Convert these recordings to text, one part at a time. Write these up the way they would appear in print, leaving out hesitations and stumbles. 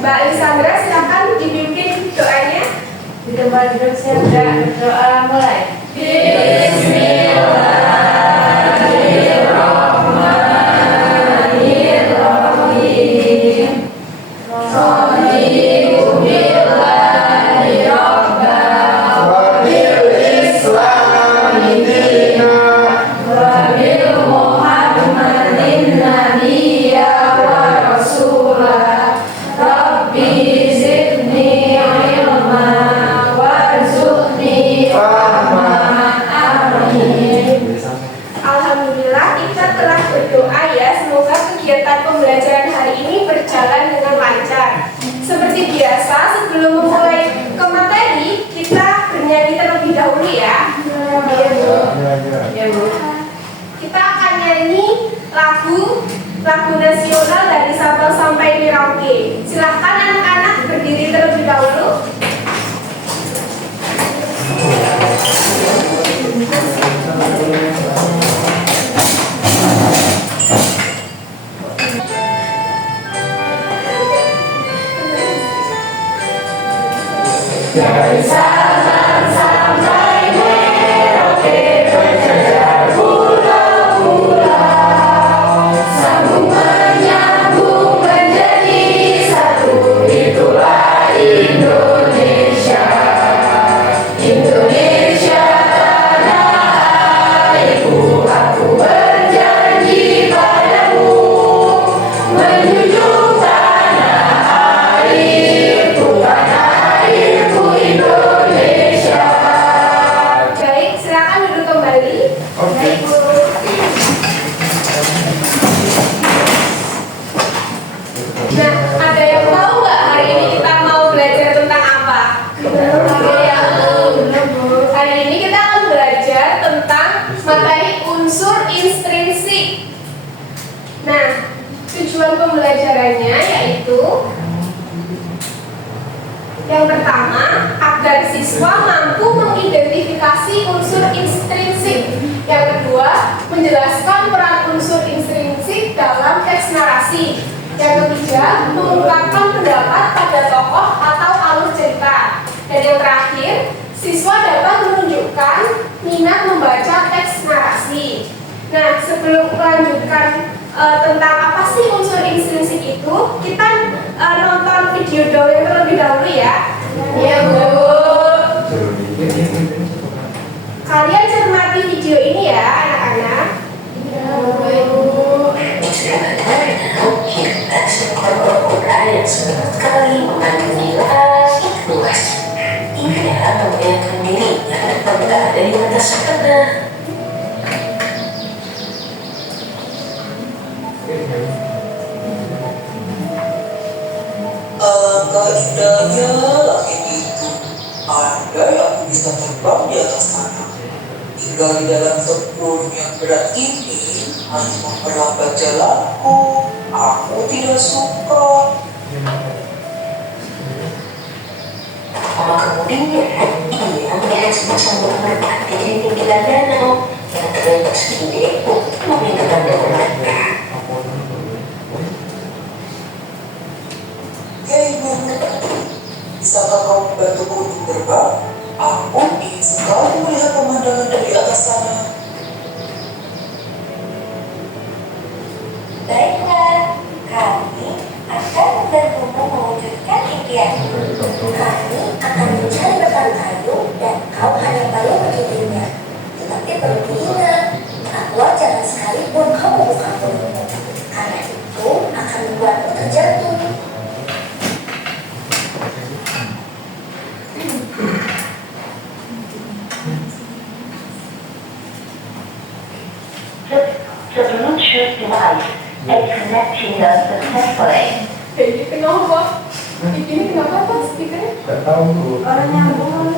Mbak Lisandra, silakan dipimpin doanya. Di tempat duduk silaga, doa mulai. Bismillahirrahmanirrahim. Raditu billahi rabban wa bil islami dinan wa bil muhammadin nabiyya wa rasulah. Rabbi zidni ilma warzuqni fahma. Amin. Alhamdulillah, kita telah berdoa ya, semoga kegiatan pembelajaran hari ini berjalan dengan lancar. Seperti biasa, sebelum memulai ke materi, kita bernyanyi terlebih dahulu ya. Ya, Bu. Kita akan nyanyi lagu nasional dari Sabang sampai Merauke. Silahkan anak-anak berdiri terlebih dahulu. Dari Sabang sampai Merauke berjejer pulau-pulau, sambung menyambung menjadi satu, itulah Indonesia. Indonesia tanah airku, aku berjanji padamu, menjunjung tanah airku, Indonesia. Baik, silakan duduk kembali. Baik, Bu. Nah, ada yang tahu nggak hari ini kita mau belajar tentang apa? Hari ini kita akan belajar tentang materi unsur intrinsik. Nah, tujuan pembelajarannya yaitu yang pertama, agar siswa mampu mengidentifikasi unsur intrinsik. Yang kedua, menjelaskan peran unsur intrinsik dalam teks narasi. Yang ketiga, mengungkapkan pendapat pada tokoh atau alur cerita. Dan yang terakhir, siswa dapat menunjukkan minat membaca teks narasi. Nah, sebelum melanjutkan tentang apa sih unsur intrinsik itu, kita nonton video yang terlebih dahulu ya. Iya, Bu. Kalian cermati video ini ya, anak-anak. Kita seekor kura yang senang sekali memandangi langit luas. Ia membayangkan dirinya berada di atas sana. Alangkah indahnya langit itu. Andai aku bisa terbang di atas sana. Tinggal di dalam tempurung yang berat ini hanya memperlambat jalanku. Aku tidak suka. Lama kemudian, ia melihat sepasang burung merpati di pinggiran danau yang terlihat sendiri untuk memindahkan mereka. Hei burung merpati, bisakah kau membantuku untuk terbang? Aku ingin sekali melihat pemandangan dari atas sana. Baiklah, kami akan membantumu mewujudkan impianmu. Kami akan mencari batang kayu dan kau hanya perlu mengikutinya. Tetapi perlu diingat, bahwa jangan sekalipun kau membuka mulutmu, karena itu akan membuatmu terjatuh. The Bluetooth device is connecting successfully. Jadi kenapa? Ini kenapa pas speakernya? Gak tahu, Bu. Orang nyambung.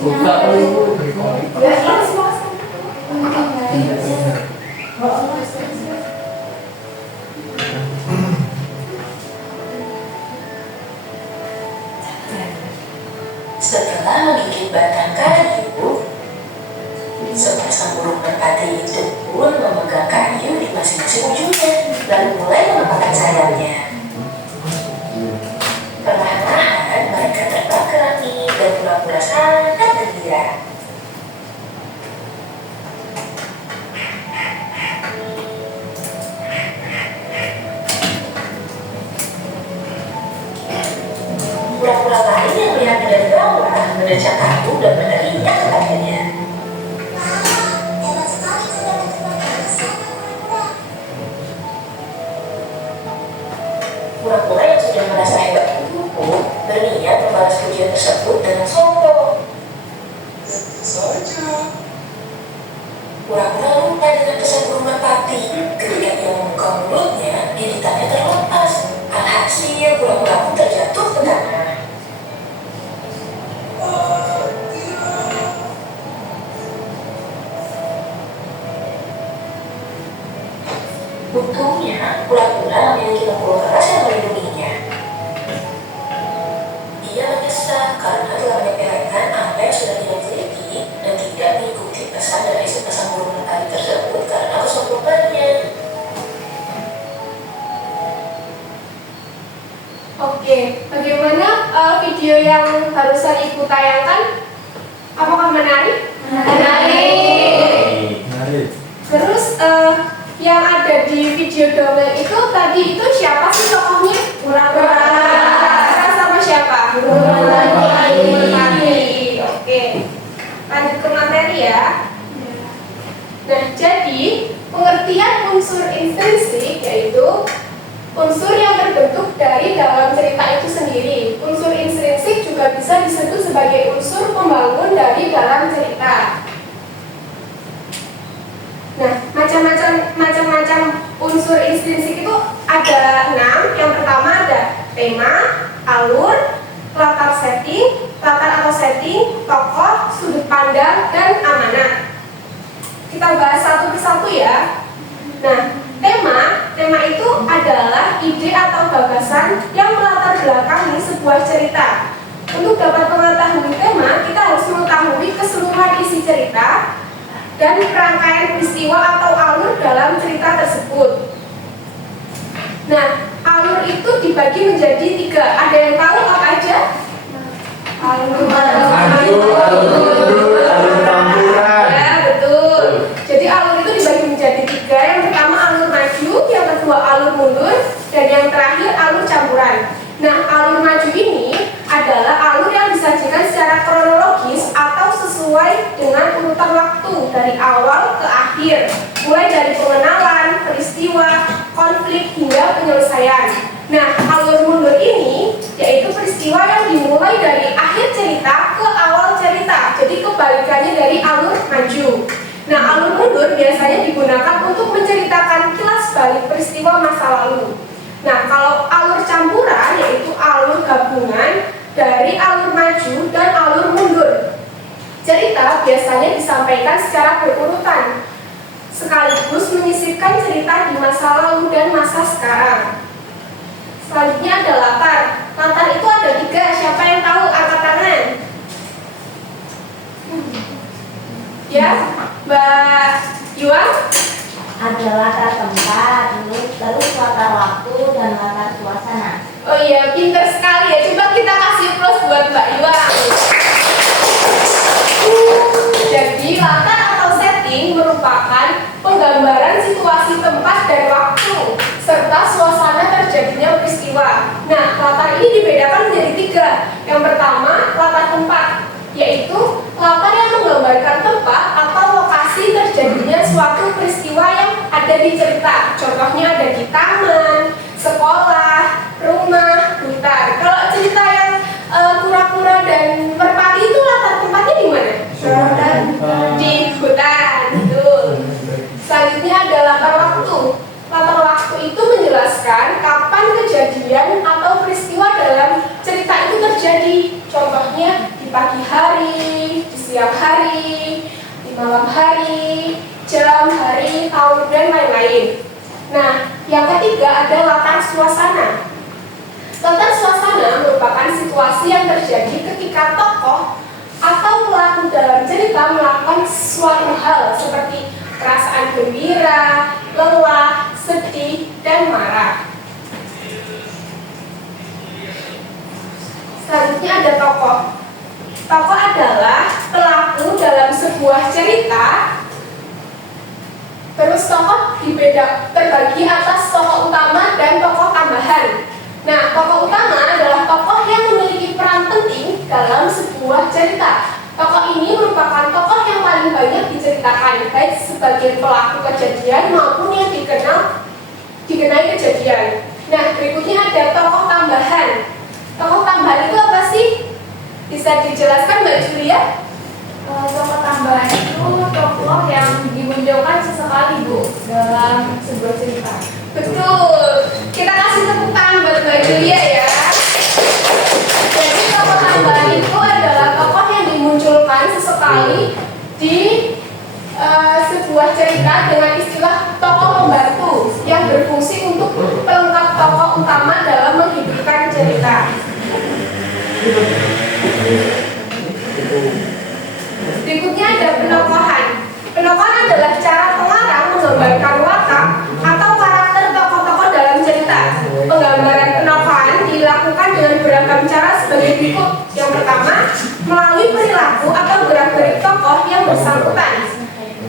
Buka dulu. Ya, ini semua. Setelah menggigit batang kayu, sepasang burung merpati itu pun memegang kayu di masing-masing ujungnya, lalu mulai mengepakkan sayapnya. orang lain yang melihatnya dari bawah, menerjang kagum dan menerima kepadanya. Pura-pura yang sudah merasa hebat itu pun berniat membalas pujian tersebut dengan sombong. Tentu saja. Pura-pura lupa dengan pesan burung merpati. Ketika ia membuka mulutnya, gigitannya terlepas. Alhasil, pura-pura pun terjatuh ke tanah. Untungnya, pura-pura memiliki tempur keras yang melindunginya. Ia menyesal karena telah menyepelekan apa yang sudah dia miliki dan tidak mengikuti pesan dari sepasang burung merpati tersebut karena kesombongannya. Oke, bagaimana video yang barusan Ibu tayangkan? Apakah menarik? Menarik. Terus yang ada di video dongeng itu tadi itu siapa sih tokohnya? Kura-kura. Sama siapa? Merpati. Oke. Lanjut ke materi ya. Nah, jadi pengertian unsur intrinsik yaitu unsur yang terbentuk dari dalam cerita itu sendiri. Unsur intrinsik juga bisa disebut sebagai unsur pembangun dari dalam cerita. Nah, macam-macam unsur intrinsik itu ada 6. Yang pertama ada tema, alur, latar atau setting, tokoh, sudut pandang, dan amanat. Kita bahas satu persatu ya. Nah, tema itu adalah ide atau gagasan yang melatar belakangi sebuah cerita. Untuk dapat mengetahui tema, kita harus mengetahui keseluruhan isi cerita dan rangkaian peristiwa atau alur dalam cerita tersebut. Nah, alur itu dibagi menjadi 3. Ada yang tahu apa aja? Alur Campuran. Ya, betul. Jadi alur itu dibagi menjadi 3. Yang pertama alur maju, yang kedua alur mundur, dan yang terakhir alur campuran. Nah, alur maju ini adalah alur yang disajikan secara kronologis atau sesuai dengan urutan waktu dari awal ke akhir, mulai dari pengenalan, peristiwa, konflik hingga penyelesaian. Nah, alur mundur ini yaitu peristiwa yang dimulai dari akhir cerita ke awal cerita. Jadi kebalikannya dari alur maju. Nah, alur mundur biasanya digunakan untuk menceritakan kilas balik peristiwa masa lalu. Nah, kalau alur campuran yaitu alur gabungan dari alur maju dan alur mundur. Cerita biasanya disampaikan secara berurutan, sekaligus menyisipkan cerita di masa lalu dan masa sekarang. Selanjutnya ada latar. Latar itu ada 3. Siapa yang tahu? Angkat tangan. Ya, Mbak Yuan? Ada latar tempat, terus latar waktu dan latar suasana. Oh iya, pinter sekali ya. Coba kita kasih plus buat Mbak Yuan. Jadi latar atau setting merupakan penggambaran situasi tempat dan waktu serta suasana terjadinya peristiwa. Nah, latar ini dibedakan menjadi 3. Yang pertama, latar tempat, yaitu latar yang menggambarkan tempat atau lokasi terjadinya suatu peristiwa yang ada di cerita. Contohnya ada di taman, sekolah, rumah, hutan. Kalau cerita yang kura-kura dan merpati itu latar tempatnya di mana? Di hutan. Betul. Selanjutnya ada latar waktu. Latar waktu itu menjelaskan kapan kejadian atau peristiwa dalam cerita itu terjadi. Contohnya di pagi hari, di siang hari, di malam hari, jam, hari, tahun, dan lain-lain. Nah, yang ketiga ada latar suasana. Latar suasana merupakan situasi yang terjadi ketika tokoh atau pelaku dalam cerita melakukan suatu hal seperti perasaan gembira, lelah, sedih, dan marah. Selanjutnya ada tokoh. Tokoh adalah pelaku dalam sebuah cerita. Terus tokoh terbagi atas tokoh utama dan tokoh tambahan. Nah, tokoh utama adalah tokoh yang memiliki peran sebagai pelaku kejadian maupun yang dikenai kejadian. Nah, berikutnya ada tokoh tambahan. Tokoh tambahan itu apa sih? Bisa dijelaskan Mbak Julia? Tokoh tambahan itu tokoh yang dimunculkan sesekali Bu dalam sebuah cerita. Betul. Kita kasih tepuk tangan buat Mbak Julia ya. Jadi tokoh tambahan itu adalah tokoh yang dimunculkan sesekali di sebuah cerita dengan istilah tokoh pembantu yang berfungsi untuk pelengkap tokoh utama dalam menghidupkan cerita. Berikutnya ada penokohan. Penokohan adalah cara pengarang menggambarkan watak atau karakter tokoh-tokoh dalam cerita. Penggambaran penokohan dilakukan dengan beragam cara sebagai berikut. Yang pertama, melalui perilaku atau gerak-gerik tokoh yang bersangkutan.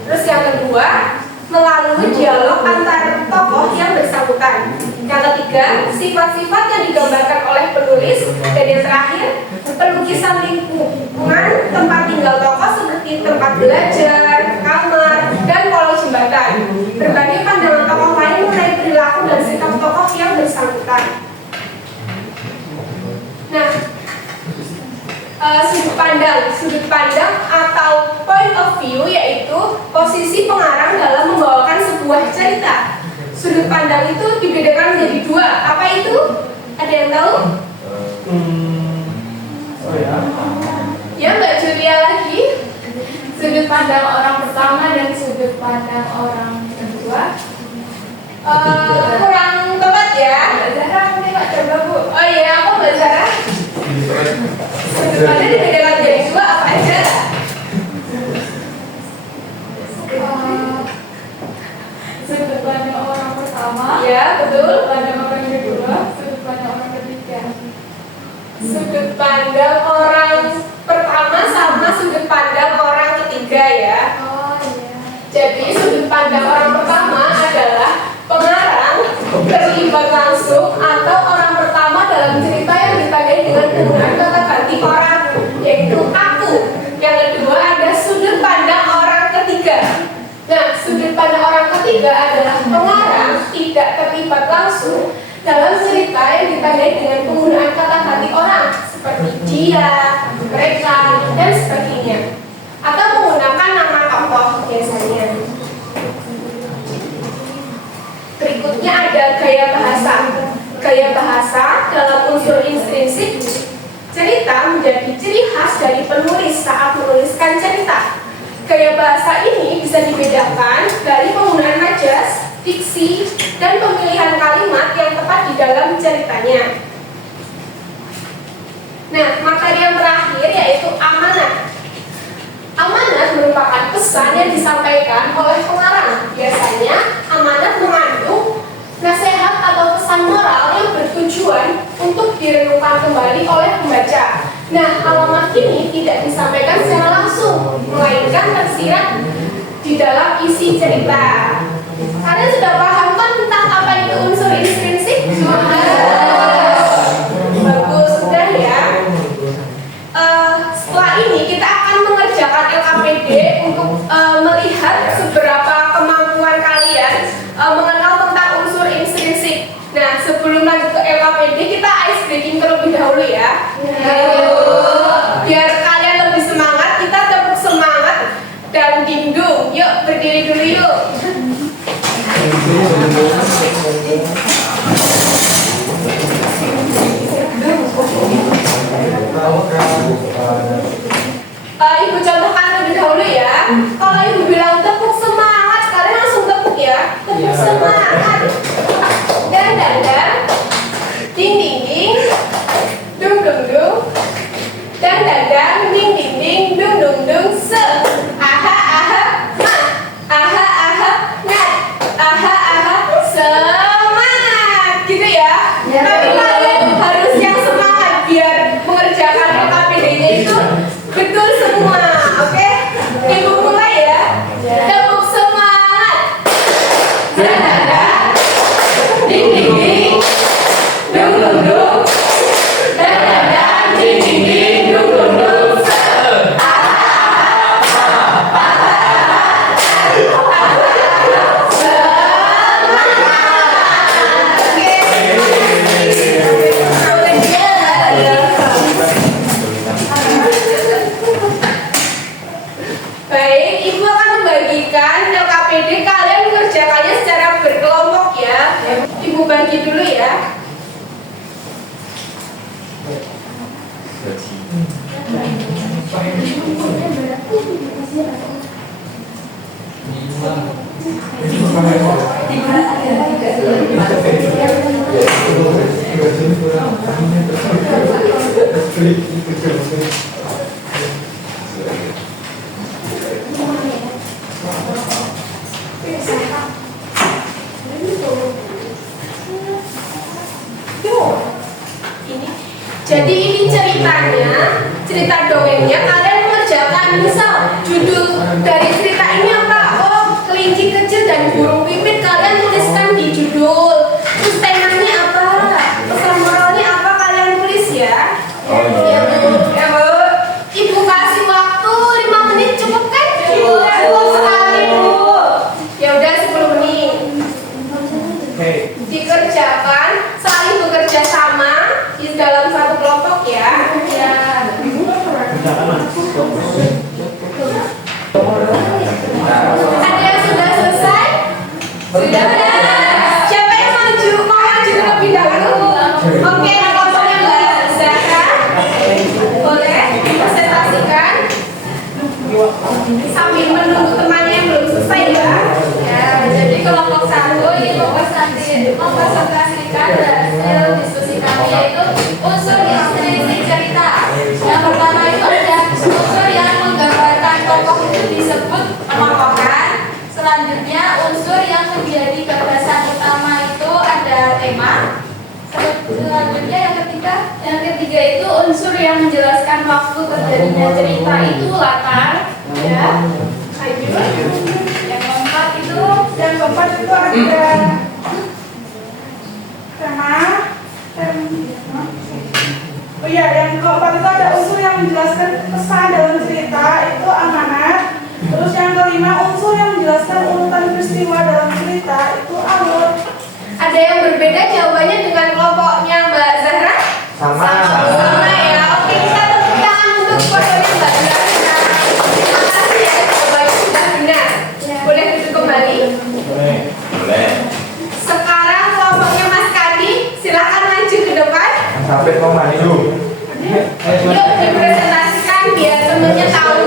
Terus yang kedua, melalui dialog antar tokoh yang bersangkutan. Yang ketiga, sifat-sifat yang digambarkan oleh penulis. Dan yang terakhir, pelukisan lingkungan tempat tinggal tokoh seperti tempat belajar, kamar, dan kolong jembatan. Berbagai pandangan tokoh lain mengenai perilaku dan sikap tokoh yang bersangkutan. Nah, sudut pandang atau point of view yaitu posisi pengarang dalam membawakan sebuah cerita. Sudut pandang itu dibedakan menjadi dua. Apa itu? Ada yang tahu? Ya, Mbak Julia lagi. Sudut pandang orang pertama dan sudut pandang orang kedua. Kurang tepat ya. Mbak Zahra mungkin Mbak coba Bu. Oh iya, aku Mbak Zara. Sudut pandang dibedakan menjadi dua apa aja? Sudut pandang orang pertama. Ya, betul. Sudut pandang orang kedua. Sudut pandang orang ketiga. Sudut pandang orang pertama sama sudut pandang orang ketiga ya. Oh iya. Jadi sudut pandang orang pertama adalah pengarang terlibat langsung atau orang pertama dalam cerita yang ditandai dengan penggunaan kata ganti orang, yaitu aku. Yang kedua ada sudut pandang orang ketiga. Nah, sudut pandang orang ketiga adalah pengarang tidak terlibat langsung dalam cerita yang ditandai dengan penggunaan kata ganti orang seperti dia, mereka, dan sebagainya, atau menggunakan nama tokoh biasanya. Berikutnya ada gaya bahasa. Gaya bahasa dalam unsur intrinsik cerita menjadi ciri khas dari penulis saat menuliskan cerita. Gaya bahasa ini bisa dibedakan dari penggunaan majas, diksi, dan pemilihan kalimat yang tepat di dalam ceritanya. Nah, materi yang terakhir yaitu amanat. Amanat merupakan pesan yang disampaikan oleh pengarang. Biasanya, amanat mengandung nasihat atau pesan moral yang bertujuan untuk direnungkan kembali oleh pembaca. Nah, alamat ini tidak disampaikan secara langsung, melainkan tersirat di dalam isi cerita. Kalian sudah paham kan tentang apa itu unsur intrinsik? Bagus, sudah ya. Setelah ini kita akan mengerjakan LKPD untuk melihat seberapa kemampuan kalian mengenal tentang unsur intrinsik. Nah, sebelum lanjut ke LKPD kita ice breaking terlebih dahulu ya. Biar kalian lebih semangat, kita tepuk semangat dan dingdung. Yuk, berdiri dulu yuk. Ibu contohkan terlebih dahulu ya. Kalau ibu bilang tepuk semangat, kalian langsung tepuk ya. Tepuk semangat. Dan ding ding ding, dung dung dung. Dan ding ding ding, dung dung dung. Se aha aha ma, aha aha ngat, aha aha semangat. Gitu ya. Tapi kalian harus yang semangat biar mengerjakan LKPD-nya itu betul semua, oke? Ibu mulai ya. Tepuk semangat. Jadi ini ceritanya, cerita dongengnya kalian mengerjakan. Misal judul dari cerita ini apa? Oh, kelinci kecil dan burung pipit. Kalian tuliskan di judul. Terus temanya apa? Pesan moralnya apa? Kalian tulis ya. Ya Bu. Ibu kasih waktu 5 menit cukup kan? Cukup sekali Bu. Ya udah 10 menit. Dikerjakan, saling bekerja sama di dalam satu kelompok ya. Ya. Ada yang sudah selesai? Sudah. Siapa yang mau maju terlebih dahulu? Oke, kelompoknya Mbak Zahra. Boleh presentasikan sambil menunggu temannya yang belum selesai ya. Ya, jadi kelompok 1 ini mempresentasikan hasil diskusi kami, yaitu unsur inspirasi cerita. Yang pertama itu ada unsur yang menggambarkan tokoh itu disebut tokohan. Selanjutnya unsur yang menjadi gagasan utama itu ada tema. Selanjutnya yang ketiga itu unsur yang menjelaskan waktu terjadinya cerita itu latar. Ya. Yang keempat itu ada tema. Oh iya, yang keempat itu ada unsur yang menjelaskan pesan dalam cerita itu amanat. Terus yang kelima unsur yang menjelaskan urutan peristiwa dalam cerita itu alur. Ada yang berbeda jawabannya dengan kelompoknya Mbak Zahra? Sama ya. Oke, kita tepuk tangan untuk kelompoknya Mbak Zahra. Terima kasih ya, jawabannya sudah benar. Boleh duduk kembali? Boleh. Sekarang kelompoknya Mas Kadi, silakan maju ke depan. Sampai mau maju. Yuk dipresentasikan biar temennya tahu.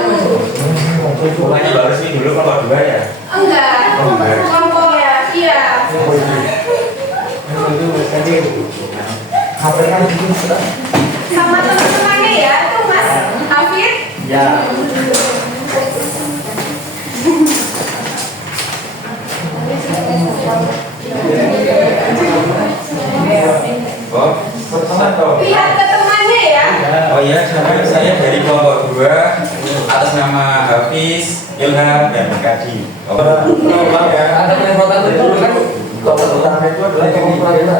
Pokoknya baru sih dulu kelompok 2 ya? Enggak. Kelompok ya, iya. Sama teman-temannya ya, tuh Mas Hafid. Ya. Oh, pertemuan toh. Lihat ke temannya ya. Oh iya, saya dari kelompok 2 atas nama Hafiz, Ilham, dan Kadi. Ada penyebabkan dulu kan kelompok utama itu adalah kelompok pura-pura.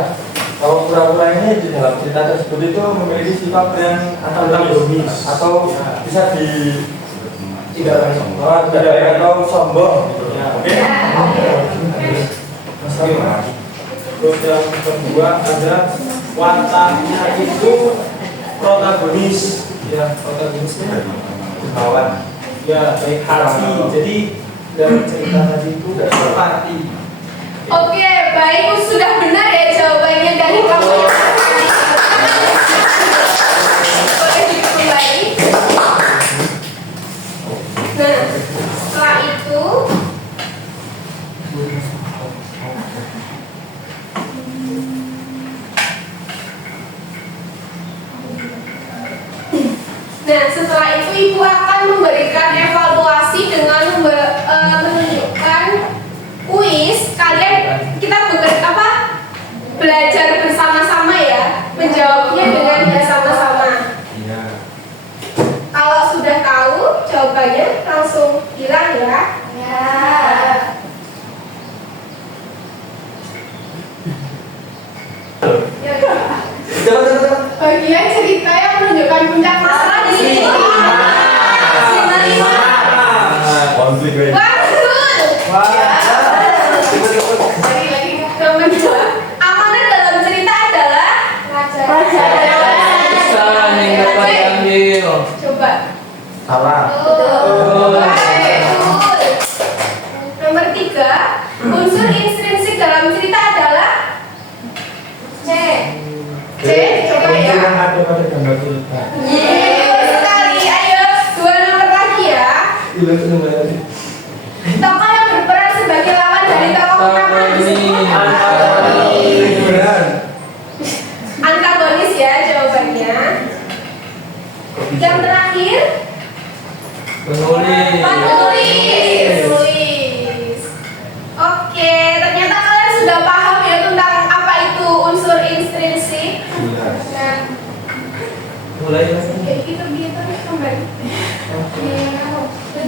Kelompok pura-pura ini di dalam cerita tersebut itu memiliki sifat yang antagonis atau bisa tidak atau sombong. Oke. Terus yang kedua ada wataknya itu protagonis, ya protagonisnya kawan, ya baik hati. Jadi dalam cerita tadi itu seperti. Oke, baik, sudah benar ya jawabannya dari kelompoknya Mas Kadi. Boleh duduk kembali. Nah, setelah itu Ibu akan memberikan evaluasi dengan menunjukkan kuis. Kita belajar bersama-sama ya, menjawabnya dengan bersama-sama. Kalau sudah tahu jawabannya langsung bilang ya. Bagian cerita yang menunjukkan puncak masalah di sini. Betul. Nomor 2. Amanat dalam cerita adalah Coba. Salah. Nomor 3. Unsur intrinsik dalam cerita adalah C. Coba ya. yang ada pada gambar cerita. Betul sekali. Ayo, 2 nomor lagi ya. Itu nomor lagi. Tokoh yang berperan sebagai lawan dari tokoh utama disebut antagonis ya jawabannya. Yang terakhir Penulis. penulis. Oke, ternyata kalian sudah paham ya tentang apa itu unsur intrinsik. Nah, Mulai mas. kayak gitu kembali.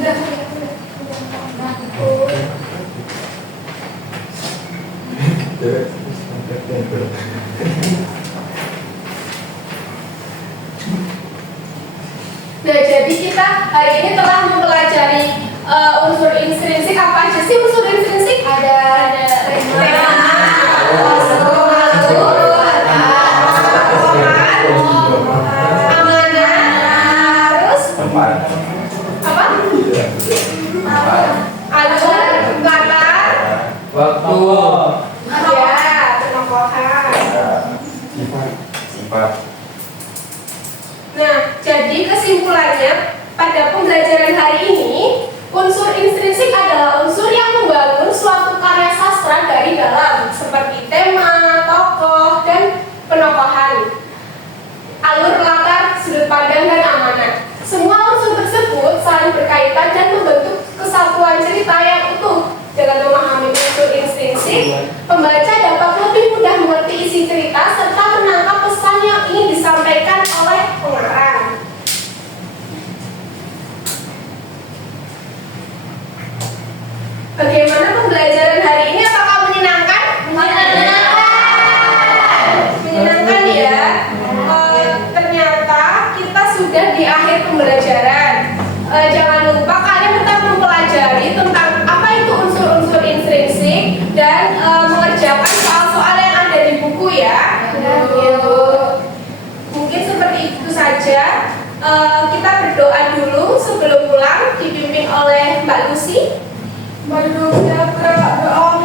Udah. Nah, jadi kita hari ini telah mempelajari unsur intrinsik. Apa aja sih unsur intrinsik? Ada amanah, terus apa? Alur, latar, Waktu. ya, penokohan. Sifat. Nah, jadi kesimpulannya pada pembelajaran hari ini, unsur intrinsik adalah unsur yang membangun suatu karya sastra dari dalam, seperti tema, tokoh, dan penokohan, alur latar, sudut pandang, dan amanah. Semua unsur tersebut saling berkaitan dan membentuk kesatuan cerita yang utuh. Dengan memahami unsur intrinsik, pembaca dapat lebih mudah mengerti isi cerita serta menangkap pesan yang ingin disampaikan oleh pengarang. Bagaimana pembelajaran hari ini? Apakah menyenangkan? Menyenangkan ya. Ternyata kita sudah di akhir pembelajaran. Jangan lupa kalian tetap mempelajari tentang apa itu unsur-unsur intrinsik dan mengerjakan soal-soal yang ada di buku ya. Mungkin seperti itu saja. Kita berdoa dulu sebelum pulang, dipimpin oleh Mbak Lucy. Mbak Lucy berdoa.